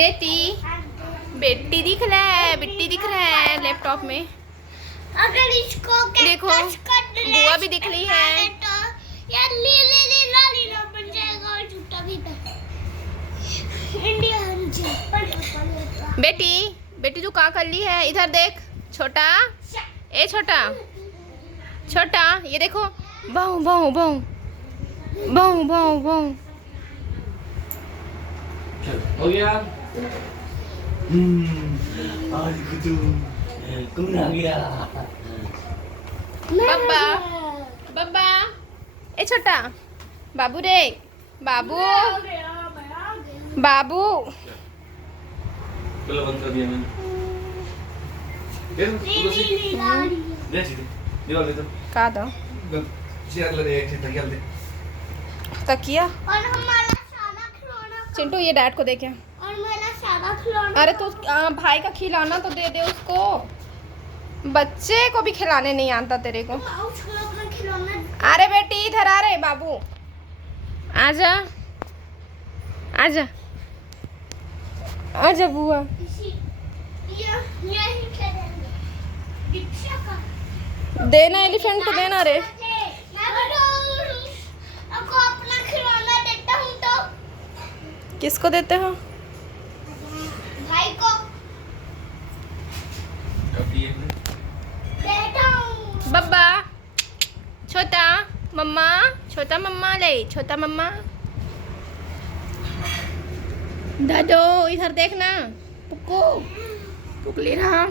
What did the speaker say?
बेटी बेटी दिख रहा है, बिट्टी दिख रहा है लैपटॉप में। अगर इसको देखो बुआ भी दिख रही है। तो यार लीला बन जाएगा और झूठा भी इंडिया। बेटी बेटी तू कहाँ कर ली है? इधर देख छोटा, ए छोटा छोटा, ये देखो बहु बहु बहु बहु बहु बहु। हो गया। आज कुछ कौन आ गया? बब्बा बब्बा, ए छोटा बाबू रे, बाबू बाबू। पहले बंद कर दिया मैंने। ले सीधे दीवार पे तो का दो चेयर ले एक तकिया दे। तकिया। और हमारा सादा खिलौना चिंटू ये डैड को दे क्या? और मेरा सादा खिलौना। अरे तो भाई का खिलौना तो दे दे उसको, बच्चे को भी खिलाने नहीं आता तेरे को। अपना खिलौना। अरे बेटी इधर आ रहे बाबू, आजा आजा आजा बुआ। यही खेलेंगे रिक्शा का। देना एलिफेंट को देना रे। आपको अपना खिलौना देता हूँ तो किसको देते हो? भाई को कब दिए ने? देता हूँ। बब्बा छोटा मम्मा, छोटा मम्मा ले, छोटा मम्मा। दादो इधर देखना, पुक्कू पुकली राम।